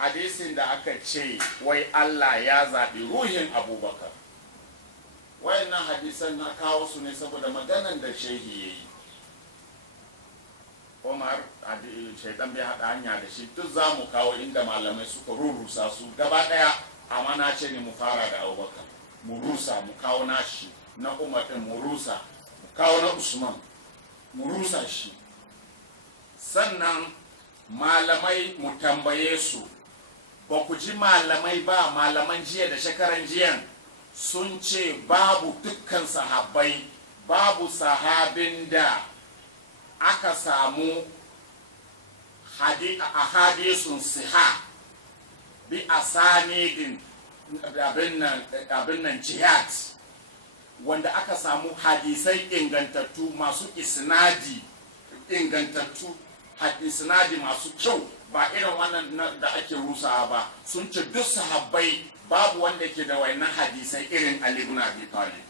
hadisin da aka ce wai Allah ya zaɓi ruhin abubakar, wayannan hadisan na kawo su ne saboda maganan da shehi ya yi. Umar shaidan bai haɗa hanya da shi, duk za mu kawo inda malamai suka rurrusa su gaba ɗaya, amma na ce ne mu fara da abubakar, mu rusa mu kawo nashi, na Umar ɗin mu rusa, mu kawo na Usman mu rusa shi, sannan malamai mu tambaye su. Ba ku ji malamai ba, malaman jiya da shekaran jiyan sun ce babu dukkan sahabbai, babu sahabin da aka samu a hadisun siha bi asanidin abin nan jihad, wanda aka samu hadisai ingantattu masu isnadi ingantattu, isnadi masu kyau, ba irin wannan da ake rusawa ba. Sun ce duk sahabbai babu wanda ke da wannan hadisai irin Ali ibn Abi Talib.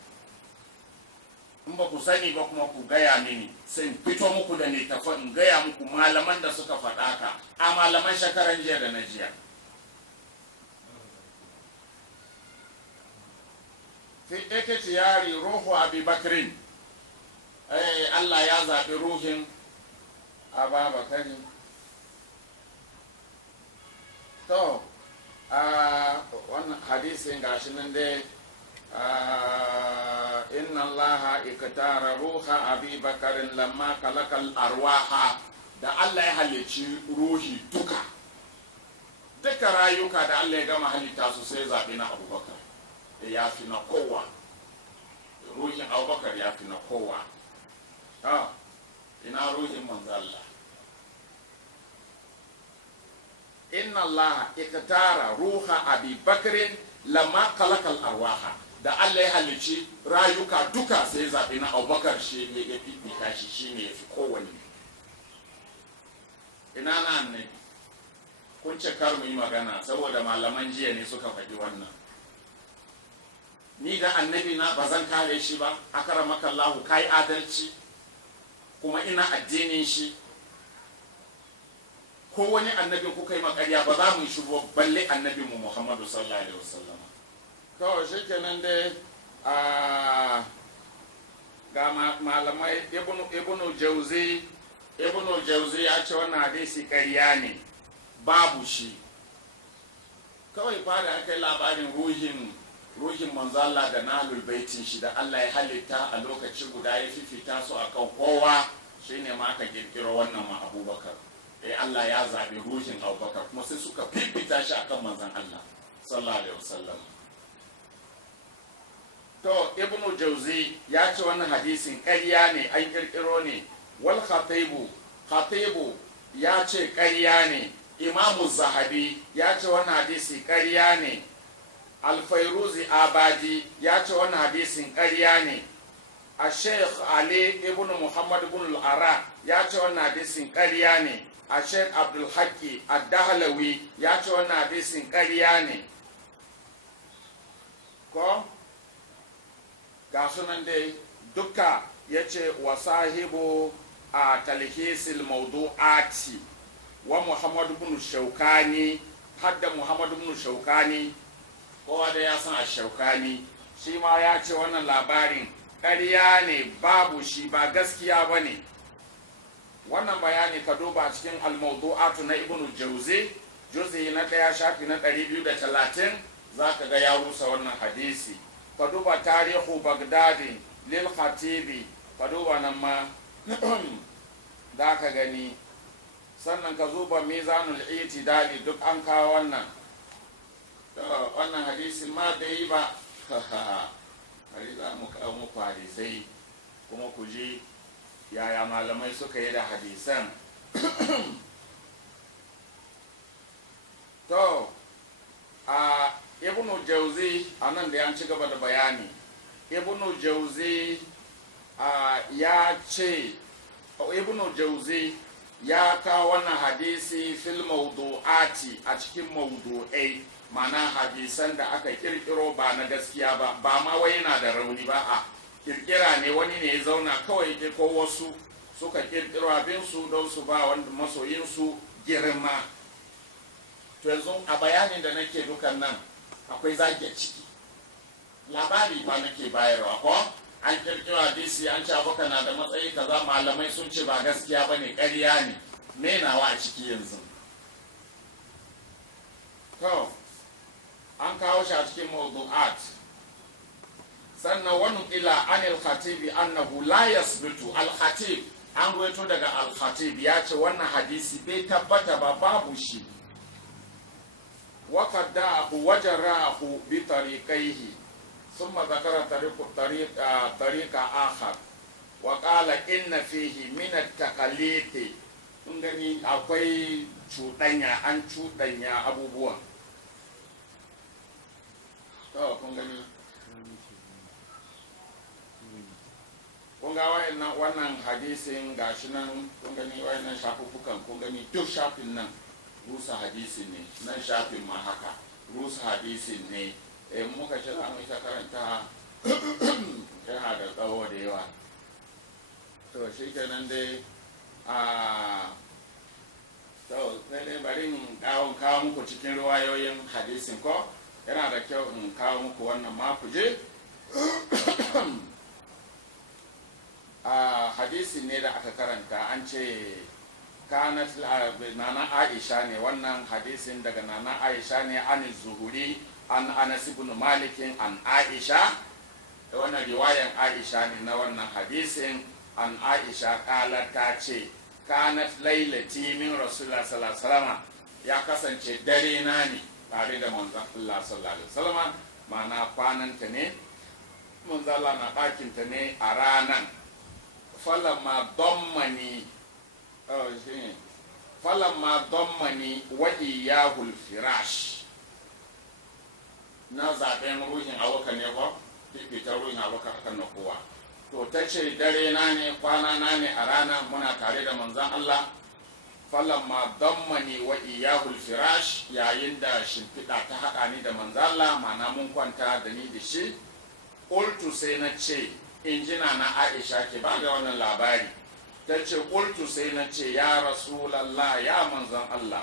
In ba ku sani ba kuma ku gaya mini, sai in fito muku da littafa in gaya muku malaman da suka faɗa ka, a malaman shekaran jiya da na jiya. fi ikhtiyari ruhu Abi Bakrin, Allah ya zaɓi ruhin Ababakari. To wannan hadisin gashi nan dai, inna allaha iktara ruha Abi Bakarin lamma kalakal arwaha, da Allah ya halicci ruhi duka rayuka da Allah ya gama halitta su, sai zaɓi na Abubakar ya fi na kowa, ruhin Abubakar ya fi na kowa. Ina ruhin manzo Allah. Inna Allah iktara ruha Abi Bakrin lamma kalakal arwaha, da Allah ya halicci rayuka duka sai zaɓi na Abubakar, shi ne ya fifita shi, shi ne ya fi kowanne. Ina na annabi? Kun ce kar mu yi magana saboda malaman jiya ne suka faɗi wannan. Ni da annabi na ba zan kare shi ba? Akramaka Allah, kai adalci, kuma ina addinin shi. Ko wani annabin kuka yi makarya ba za mu yi shi balle annabin mu Muhammadu sallallahu alaihi wasallam. Kawai shi kenan dai ga malamai ibnu jauzi ya ce wannan hadisi ƙarya ne, babu shi. Kawai fara aka yi labarin ruhin manzo Allah da nahlul baitin shi da Allah ya halitta a lokaci guda, ya fifita su akan kowa, shine ma aka kirkiro wannan ma Abubakar. Allah ya zaɓi ruhin Abubakar, kuma sai suka fifita shi akan manzon Allah sallallahu alaihi wasallam. To ibnu jauzi ya ce wannan hadisin ƙarya ne, an kirkiro ne. Wal khatibu ya ce ƙarya ne. Imamu zahabi ya ce wannan hadisi ƙarya ne. Al-Fairuzi Abadi ya ce wannan hadisin ƙarya ne. A Sheikh Ali ibn Muhammad ibn al-Ara ya ce wannan hadisin ƙarya ne. A Sheikh Abdul Haqi Ad-Dahlawi ya ce wannan hadisin ƙarya ne. Ko ga sunan dai duka ya ce wa sahibu a talhisil mawdu'ati wa Muhammad ibn Shaukani, hadda Muhammad ibn Shaukani, kowa da ya san a Shaukani, shi ma ya ce wannan labarin ƙarya ne, babu shi, ba gaskiya ba ne. Wannan bayani ka duba cikin al-mawdu'atu na ibnu jauzi, juzi na 1 shafi na 230, za ka ga ya rusa wannan hadisi. Ka duba tarihu Bagdadi lil khatibi, ka duba nan ma da ka gani. Sannan ka zuba mizanul itidali, duk an kawo wannan. Wannan hadisi ma da yi ba hari za mu kawo muku hadisai kuma ku ji yaya malamai suka yi da hadisan. To ibnu jauzi a nan da ya ci gaba da bayani. Ibnu jauzi ya ce, ibnu jauzi ya kawo wannan hadisi fil mawdu'ati, a cikin mawdu'ai, mana hadisan da aka kirkiro ba na gaskiya ba, ba ma wai yana da rauni ba, a kirkira ne, wani ne ya zauna kawai ko wasu suka kirkiro abinsu don su ba wanda masoyinsu girma. to yanzu a bayanin da nake dukan nan akwai zagi a ciki, labari ba nake bayarwa ko an kirkiro hadisi an ce abubakar na da matsayi kaza, malamai sun ce ba gaskiya bane, ƙarya ne, me nawa a ciki yanzu? to an kawo shi a cikin mawdu'at. sannan wani ila anil khatibi annahu la yasbitu. al-khatib an ruwaito daga al-khatib ya ce wannan hadisi bai tabbata ba, babu shi. wa qadda'ahu wa jarra'ahu bi tariqaihi thumma dhakara tariqa akhar wa qala inna fihi min at-taqalid. kun gani akwai cuɗanya, an cuɗanya abubuwan. to kun gani kun ga wannan hadisin gashi nan, kun gani wayannan shafuffukan, kun gani duk shafin nan rusa hadisin ne, nan shafin ma haka rusa hadisin ne. Muka ce za mu yi ta karanta yana da tsawo da yawa. to shi kenan dai to sai dai bari in kawo muku cikin riwayoyin hadisin ko yana da kyau in kawo muku wannan ma ku je. hadisi ne da aka karanta, an ce kanat nana Aisha ne, wannan hadisin daga nana Aisha ne, an zuhuri an Anas ibn Malik an Aisha. wannan riwayan Aisha ne na wannan hadisin. an Aisha kala ta ce kanat lailati min rasulullah sallallahu alaihi wasallam, ya kasance dare na ne tare da manzon Allah sallallahu alaihi wasallam, ma'ana kwananta ne, manzon Allah na ɗakinta ne a ranan. falamma dammani wa iyahul firash, na zaɓen ruhin abokan ne ko fitar ruhin abokan akan na kowa. to ta ce dare na ne, kwana na ne a rana, muna tare da manzan Allah. falamma dammani wa iyahul firash, yayin da shimfiɗa ta haɗa ni da manzan Allah, ma'ana mun kwanta da ni da shi. qultu sai na ce, in jina na Aisha ke ba da wannan labari, ta ce qultu sai na ce ya rasulallah, ya manzon Allah,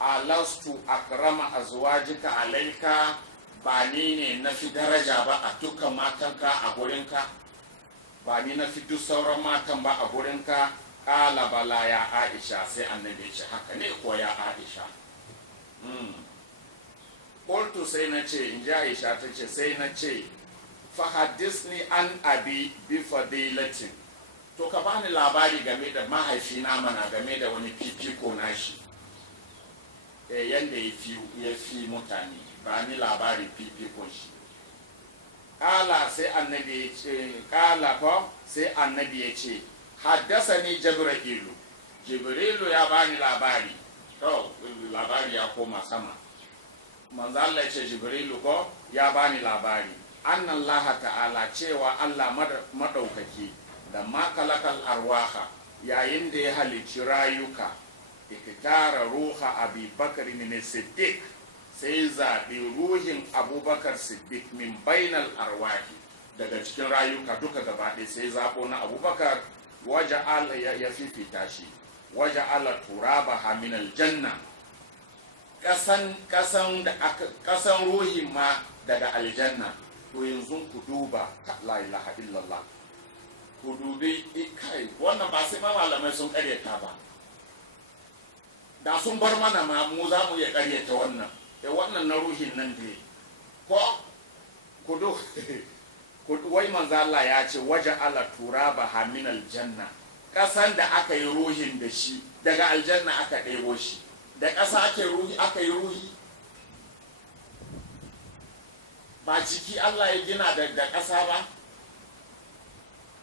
alastu akrama azwajika alaika, ba ni ne na fi daraja ba a dukkan matanka a gurinka, ba ni na fi duk sauran matan ba a gurinka. Kala bala ya Aisha, sai annabi ce haka ne ko ya Aisha. qultu sai na ce, in ji Aisha ta ce sai na ce fahaddisni an abi bi fadilatin, to ka bani labari game da mahaifina mana, game da wani fifiko nashi, yanda ya fi mutane, bani labari fifikon shi. kala sai annabi ya ce, sai annabi ya ce haddasani jibrilu ya bani labari. to labari ya koma sama, manzo Allah ya ce jibrilu ko ya bani labari, annan laha ta'ala, cewa Allah madaukaki da makalakal arwaha, yayin da ya halicci rayuka, ikitara ruha abi bakar ne siddiq, sai zaɓi ruhin abubakar siddiq min bainal arwahi, daga cikin rayuka duka gaba ɗaya sai zaɓo na abubakar. waje ala ya fifita shi, waje ala turaba haminal janna, ƙasan ruhin ma daga aljanna. to yanzu ku duba, la ilaha illallah, ku dubi kai, wannan ba sai ma malamai sun karyata ba, da sun bar mana ma mu za mu iya karyata wannan. wannan na ruhin nan dai ko kudu wai manzo Allah ya ce waje ala turaba haminal janna, kasan da aka yi ruhin da shi daga aljanna aka ɗebo shi, da ƙasa aka yi ruhi, ba jiki Allah ya gina da ƙasa ba.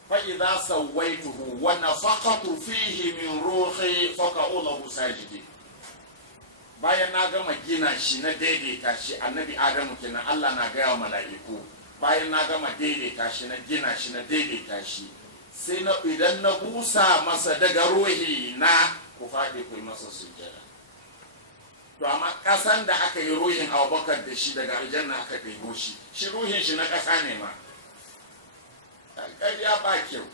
fa idza sawaituhu wa nafaqatu fihi min ruhi faqa'u lahu sajidin. bayan na gama gina shi na daidaita shi, annabi Adamu kenan, Allah na gaya wa mala'iku, bayan na gama daidaita shi, na gina shi, na daidaita shi, sai na idan na busa masa daga ruhi na, ku faɗi ku yi masa sujjada. to amma ƙasan da aka yi ruhin Abubakar da shi daga aljanna aka ɗebo shi, shi ruhin shi na ƙasa ne ma, ƙarya ba kyau.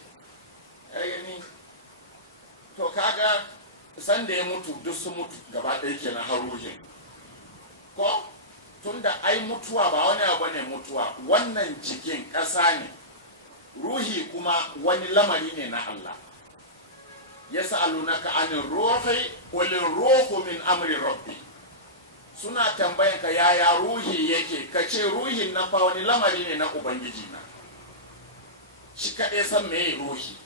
to kaga san da ya mutu duk su mutu gaba ɗaya kenan har ruhin, ko tunda ai mutuwa ba wani abu ne mutuwa, wannan jikin ƙasa ne, ruhi kuma wani lamari ne na Allah. Yas'alunaka anir ruhi qul ruhu min amri rabbi, suna tambayan ka yaya ruhi yake, ka ce ruhin na fa wani lamari ne na ubangiji na, shi kaɗai san meye ruhi.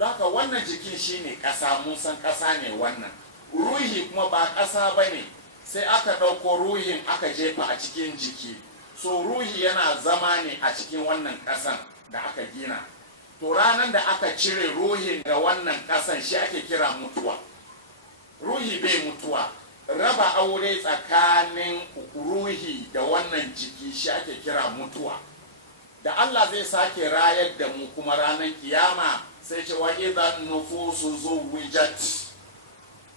Haka wannan jikin shine ƙasa, mun san ƙasa ne wannan, ruhi kuma ba ƙasa ba ne, sai aka ɗauko ruhin aka jefa a cikin jiki, so ruhi yana zama ne a cikin wannan ƙasan da aka gina. To ranar da aka cire ruhin ga wannan ƙasan shi ake kira mutuwa. Ruhi bai mutuwa, raba aure tsakanin ruhi da wannan jiki shi ake kira mutuwa. Da Allah zai sake rayar da mu kuma ranar kiyama sai ce wa idan nufusu zuwijat,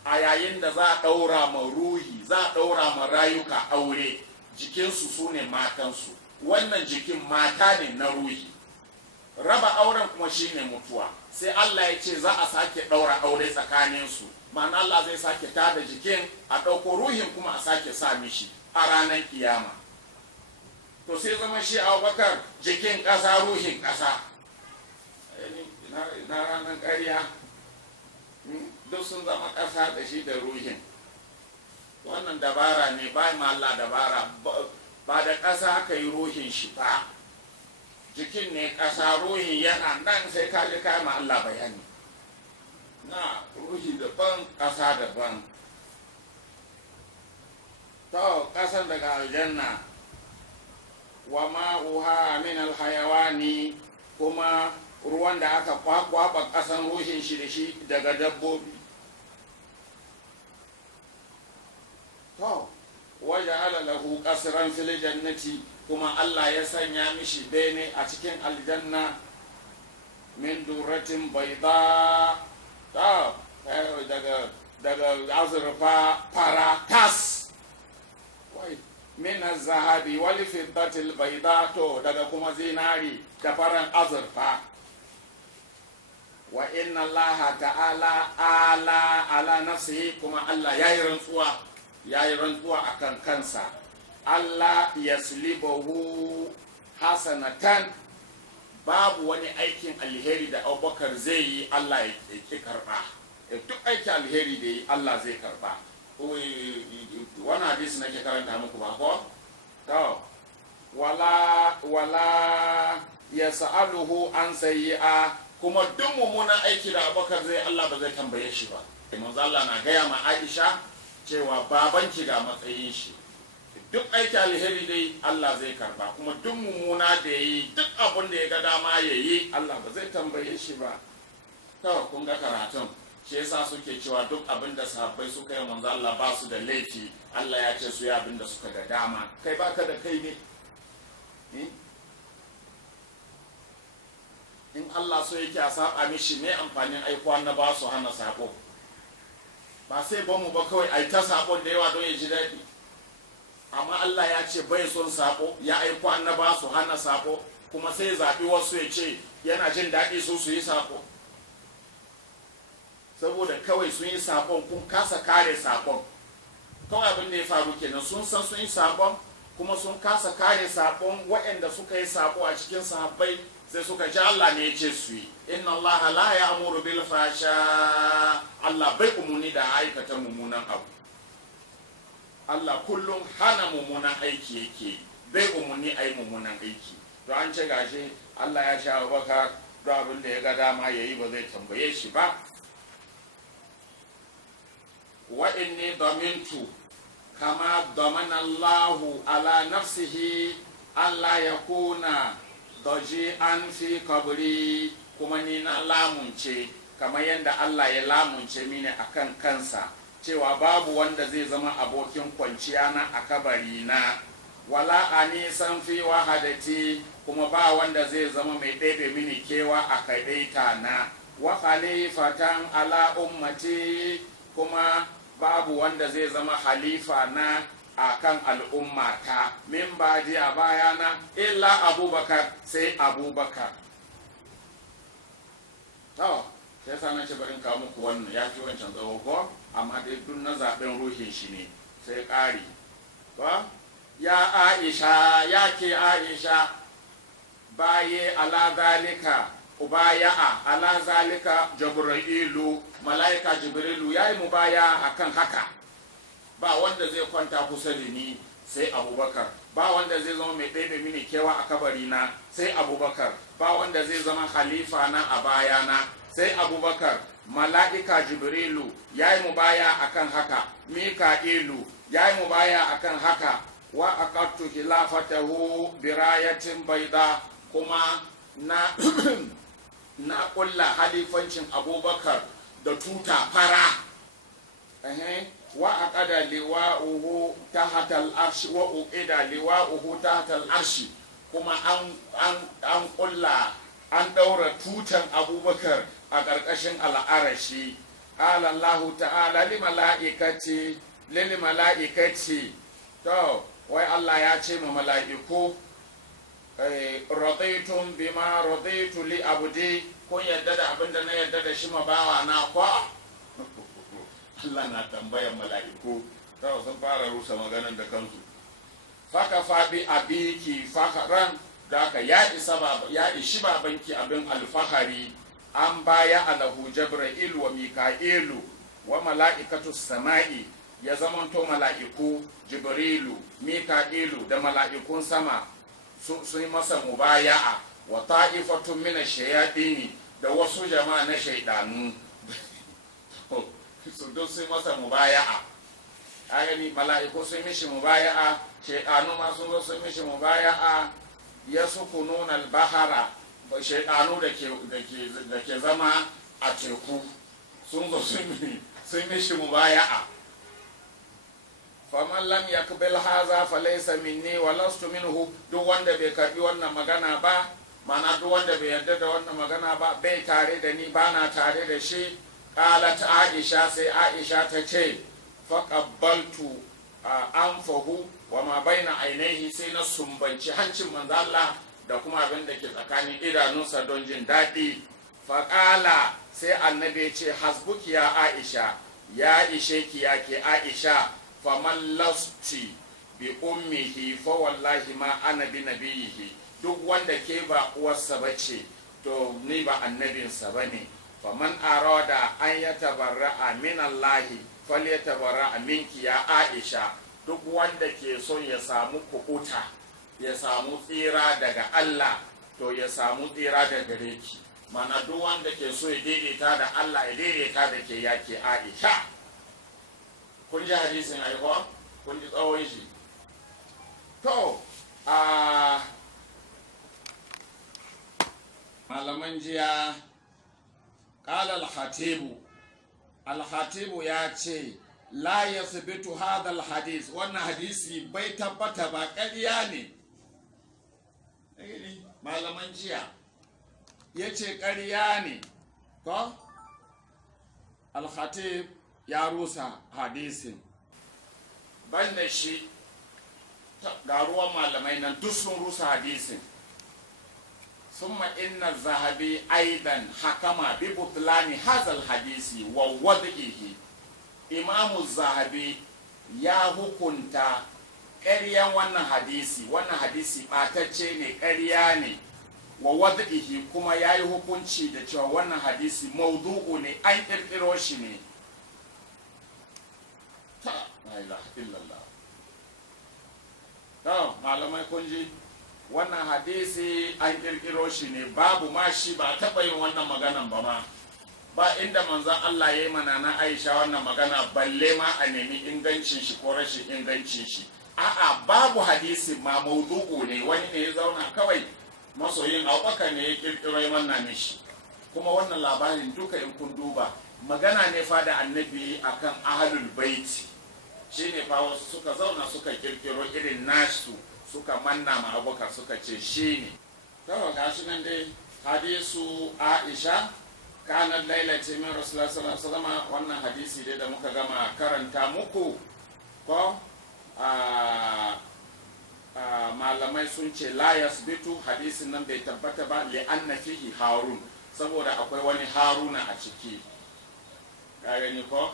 a yayin da za a ɗaura ma ruhi, za a ɗaura ma rayuka aure, jikinsu su ne matansu, wannan jikin mata ne na ruhi. Raba auren kuma shine mutuwa, sai Allah ya ce za a sake ɗaura aure tsakaninsu, ma'ana Allah zai sake tada jikin a ɗauko ruhin kuma a sake sa mishi a ranar kiyama. To sai zama shi Abubakar jikin ƙasa ruhin ƙasa, na ranar ƙarya duk sun zama ƙasa da shi da ruhin. Wannan dabara ne, ba ma Allah dabara, ba da ƙasa aka yi ruhin shi ba, jikin ne ƙasa, ruhi yana nan, sai ka ji kai ma Allah bayani. Na ruhi daban, ƙasa daban. To ƙasan daga aljanna, wa ma'uha min alhayawani, kuma ruwan da aka kwakwaba ƙasan ruhin shi da shi daga dabbobi. To waja'ala lahu qasran fil jannati, kuma Allah ya sanya mishi bene a cikin aljanna min duratin baida, daga azurfa fara tas, min zahabi wal fiddatil baida, to daga kuma zinari da faran azurfa. Wa inna Allah ta'ala ala nafsihi, kuma Allah yayi rantsuwa akan kansa, Allah yaslibahu hasanatan, babu wani aikin alheri da Abubakar zai yi Allah ya ki karba, duk aikin alheri da yi Allah zai karba. Wani hadisi nake karanta muku ba ko? To wala yas'aluhu an sayyi'a, kuma duk mummunan aiki da Abubakar zai Allah ba zai tambaye shi ba. Manzo Allah na gaya ma Aisha cewa babanki ga matsayin shi, duk aiki alheri dai Allah zai karba, kuma duk mummuna da yayi, duk abin da ya ga dama yayi Allah ba zai tambaye shi ba. To kun ga karatun, shi yasa suke cewa duk abin da sahabbai suka yi manzo Allah ba su da laifi, Allah ya ce su yi abin da suka ga dama, kai baka da kai ne. In Allah so yake a saba mishi, ne amfanin aikuwa na ba su hana sabo? Ba sai ban mu ba kawai ai ta sabon da yawa don ya ji daɗi. Amma Allah ya ce bai son sabo, ya aiko annaba su hana sabo, kuma sai zaɓi wasu ya ce yana jin daɗi su yi sabo. Saboda kawai sun yi sabon, kun kasa kare sabon. Kawai abin da ya faru kenan, sun san sun yi sabon, kuma sun kasa kare sabon. Waɗanda suka yi sabo a cikin sahabbai sai suka ji Allah ne ya ce su yi. Inna Allah la ya'muru bil fasha, Allah bai umuni da aikata mummunan abu. Allah kullum hana mummunan aiki yake, bai umuni ai mummunan aiki. To an ce gashi Allah ya sha baka, duk abin da ya ga dama yayi ba zai tambaye shi ba. Wa inni damintu kama damana Allahu ala nafsihi Allah yakuna daji an fi kaburi, kuma ni na lamunce kamar yadda Allah ya lamunce mini akan kansa cewa babu wanda zai zama abokin kwanciya na a kabari na, wala anisan fi wahadati, kuma ba wanda zai zama mai ɗebe mini kewa a kaidaita na, wa khalifatan ala ummati, kuma babu wanda zai zama halifa na a kan al'ummata min baji a bayana illa Abubakar, sai Abubakar. To sai sanar ce barin kawo muku wannan, ya fi wancan tsawo ko, amma dai duk na zaɓen ruhin shi ne sai ƙari. ba ya Aisha ya ke Aisha baye ala zalika ubaya'a ala zalika jibrilu malaika jibrilu yayi mubaya akan haka ba wanda zai kwanta kusa da ni sai Abubakar ba wanda zai zama mai ɗebe mini kewa a kabari na sai Abubakar ba wanda zai zama khalifa na a bayana sai Abubakar mala'ika jibrilu yayi mubaya akan haka mika'ilu yayi mubaya akan haka wa aqattu khilafatahu birayatin bayda kuma na na kulla halifancin Abubakar da tuta fara wa aqada liwa'uhu tahta al-arsh wa uqida liwa'uhu tahta al-arsh kuma an kulla an daura tutan Abubakar a ƙarƙashin al'arashi qala Allah ta'ala lil mala'ikati to wai Allah ya ce ma mala'iku radaitum bima radaitu li abdi kun yadda da abinda na yadda da shi ma bawa na kwa Allah na tambayar mala'iku to sun fara rusa maganan da kansu faka fa bi abiki fakaran da ka ya ishi babanki abin alfahari an baya alahu Jibril wa Mika'ilu wa mala'ikatu sama'i ya zamanto mala'iku Jibrilu Mika'ilu da mala'ikun sama sun yi masa mubaya'a wa ta'ifatun min ash-shayatin da wasu jama'a na shaydanu su duk sun masa mubaya'a agani mala'iku sun mishi mubaya'a shaydanu ma sun zo sun mishi mubaya'a yasukununa al-bahara shaydanu da ke zama a teku sun zo sun mishi mubaya'a faman lam yakbil haza falaysa minni wa lastu minhu duk wanda bai karbi wannan magana ba mana duk wanda bai yarda da wannan magana ba bai tare da ni bana tare da shi qalat Aisha sai Aisha ta ce faqabbaltu anfahu wa ma baina ainihi sai na sumbanci hancin manzo Allah da kuma abin da ke tsakanin idanunsa don jin daɗi faƙala sai annabi ya ce hasbuki ya Aisha ya ishe ki ya ke Aisha faman lasti bi ummihi fa wallahi ma ana bi nabiyihi duk wanda ke ba uwarsa bace to ni ba annabinsa bane faman arada an yatabarra'a min Allah falyatabarra'a minki ya Aisha duk wanda ke son ya samu kubuta ya samu tsira daga Allah to ya samu tsira daga gare ki mana duk wanda ke so ya daidaita da Allah ya daidaita da ke yake Aisha kun ji hadisin aihuwa kun ji tsawon shi to malaman jiya qala al-khatibu ya ce la yathbitu hadha al-hadith wannan hadisi bai tabbata ba ƙarya ne malaman jiya yace ƙarya ne ko al-khatib ya rusa hadisin banda shi ga ruwan malamai nan duk sun rusa hadisin summa inna zahabi aidan hakama bi butlani hazal hadisi wa wad'ihi imamu zahabi ya hukunta ƙaryan wannan hadisi ɓatacce ne ƙarya ne wa wad'ihi kuma ya yi hukunci da cewa wannan hadisi maudu'u ne an ƙirƙiro shi ne la ilaha illallah to malamai kun ji wannan hadisi an kirkiro shi ne babu ma shi ba taɓa yin wannan maganan ba ma ba inda manzon Allah ya yi mana na Aisha wannan magana balle ma a nemi ingancin shi ko rashin ingancin shi a'a babu hadisi ma maudu'u ne wani ne ya zauna kawai masoyin Abubakar ne ya kirkiro wannan mishi kuma wannan labarin duka in kun duba magana ne fa da annabi akan ahlul baiti shine fa wasu suka zauna suka kirkiro irin nasu suka manna ma Abubakar suka ce shine to gashi nan dai hadisu Aisha kana lailati min Rasulullah sallallahu alaihi wasallam wannan hadisi dai da muka gama karanta muku ko malamai sun ce la yasbitu hadisin nan bai tabbata ba li anna fihi Harun saboda akwai wani Haruna a ciki ka gani ko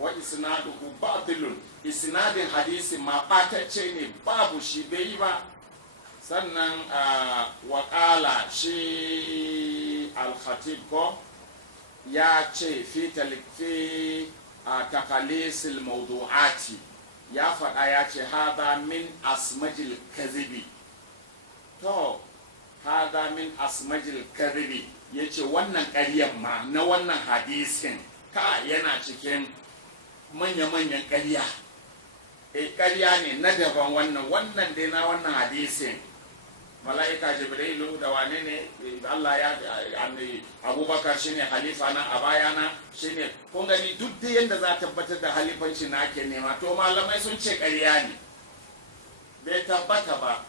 wa isnaduhu batilun, isnadin hadisi ma ɓatacce ne, babu shi bai yi ba. Sannan waƙala shi al-khatib ko ya ce fi takalisil mawdu'ati, ya faɗa ya ce hada min asmajil kadhibi. To hada min asmajil kadhibi, ya ce wannan ƙaryan ma na wannan hadisin ka yana cikin manya-manyan ƙarya. Ƙarya ne na daban wannan dai na wannan hadisin. Mala'ika Jibrilu da wane ne Allah ya Abubakar shine halifa na a bayana shine, kun gani duk da yanda za tabbatar da halifanci na ake nema, to malamai sun ce ƙarya ne bai tabbata ba.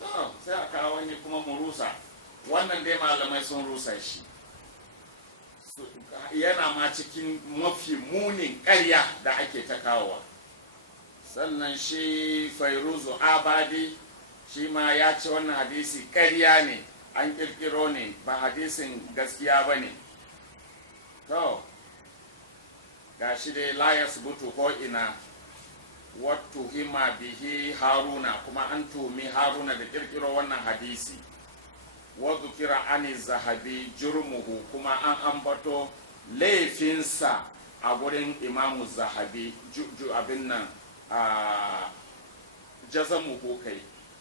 To sai a kawo wani kuma mu rusa wannan, dai malamai sun rusa shi, yana ma cikin mafi munin ƙarya da ake ta kawowa. Sannan shi Fairuzu Abadi shi ma ya ce wannan hadisi ƙarya ne, an ƙirƙiro ne, ba hadisin gaskiya ba ne. To ga shi dai la yasbutu ko ina wattu hima bihi Haruna, kuma an tumi Haruna da ƙirƙiro wannan hadisi. Wadda kira ani zahabi jurmuhu, kuma an ambato laifinsa a gurin imamu zahabi abin nan jazamuhu kai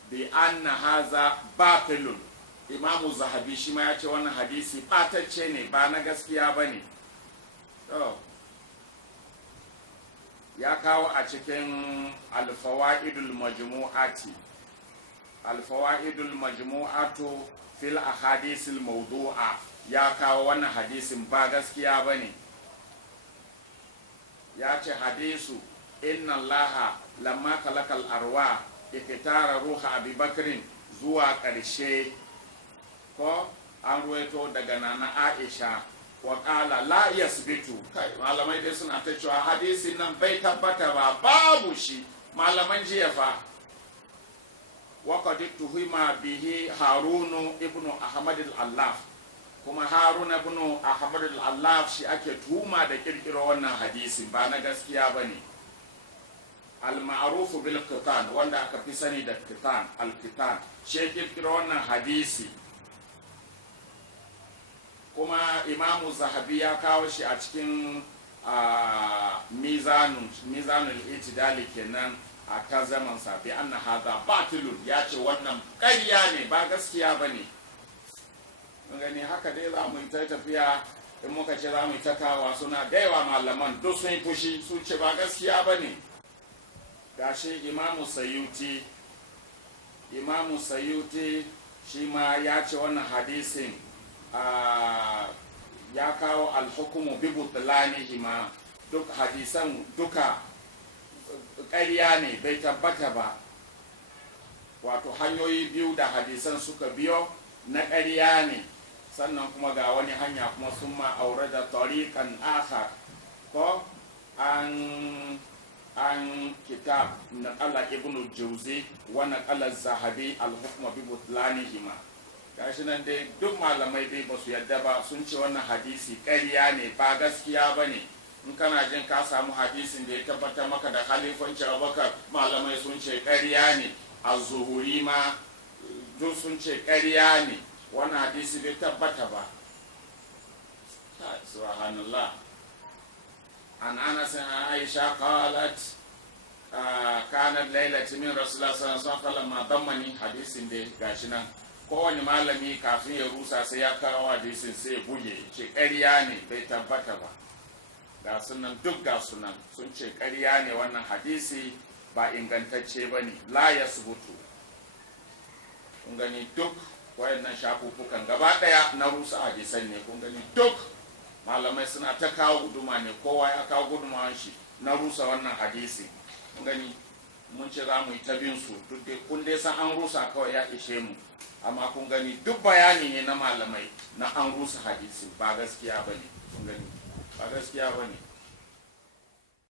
bi anna haza batilun. Imamu zahabi shi ma ya ce wannan hadisi ɓatacce ne, ba na gaskiya ba ne. Ya kawo a cikin alfawa'idul majmu'ati, alfawa'idul majmu'atu fil ahadisil mawdu'a, ya kawo wannan hadisin ba gaskiya ba ne. Ya ce hadisu inna allaha lamma kalakal arwa ikitara ruha abubakrin zuwa ƙarshe, ko an ruwaito daga nana Aisha wa ƙala la yasbitu. Kai malamai dai suna ta cewa hadisin nan bai tabbata ba, babu shi, malaman jiya fa. Wa qad tuhima bihi Harunu ibnu Ahmad al-Allaf, kuma Haruna ibnu Ahmad al-Allaf shi ake tuhuma da kirkiro wannan hadisin, ba na gaskiya bane. Al-ma'rufu bil qitan, wanda aka fi sani da qitan, al-qitan shi kirkiro wannan hadisi. Kuma Imamu Zahabi ya kawo shi a cikin mizanul itidali kenan a ta zaman sa, bi anna hadha batilun, ya ce wannan ƙarya ne, ba gaskiya bane. Mun gani haka dai za mu yi ta tafiya, in muka ce za mu yi ta kawa, suna da yawa malaman duk sun yi fushi, sun ce ba gaskiya bane. Gashi Imamu Sayuti shi ma ya ce wannan hadisin ya kawo alhukumu bi butlanihi, ma duk hadisan duka ƙarya ne, bai tabbata ba. Wato hanyoyi biyu da hadisan suka biyo na ƙarya ne, sannan kuma ga wani hanya kuma sun ma aure da tariqan akhar, ko an kitab naqala ibnu jauzi wa naqala zahabi al-hukma bi butlanihima. Gashi nan dai duk malamai dai ba su yadda ba, sun ce wannan hadisi ƙarya ne, ba gaskiya ba ne. In kana jin ka samu hadisin da ya tabbatar maka da khalifanci Abubakar, malamai sun ce ƙarya ne, az-zuhuri ma duk sun ce ƙarya ne, wannan hadisi bai tabbata ba. Subhanallah. An Anas an Aisha qalat kanat lailatu min Rasulullah sallallahu alaihi wasallam dammani, hadisin da gashi nan. Kowane malami kafin ya rusa sai ya kawo hadisin sai ya buge, ce ƙarya ne, bai tabbata ba. Ga sunan duk ga sunan sun ce ƙarya ne, wannan hadisi ba ingantacce ba ne, la ya subutu. Kun gani duk wayannan shafuffukan gaba ɗaya na rusa hadisan ne. Kun gani duk malamai suna ta kawo guduma ne, kowa ya kawo gudumawan shi na rusa wannan hadisi. Kun gani mun ce za mu yi ta bin su, duk dai kun dai san an rusa kawai ya ishe mu, amma kun gani duk bayani ne na malamai na an rusa hadisi, ba gaskiya bane. Kun gani ba gaskiya bane.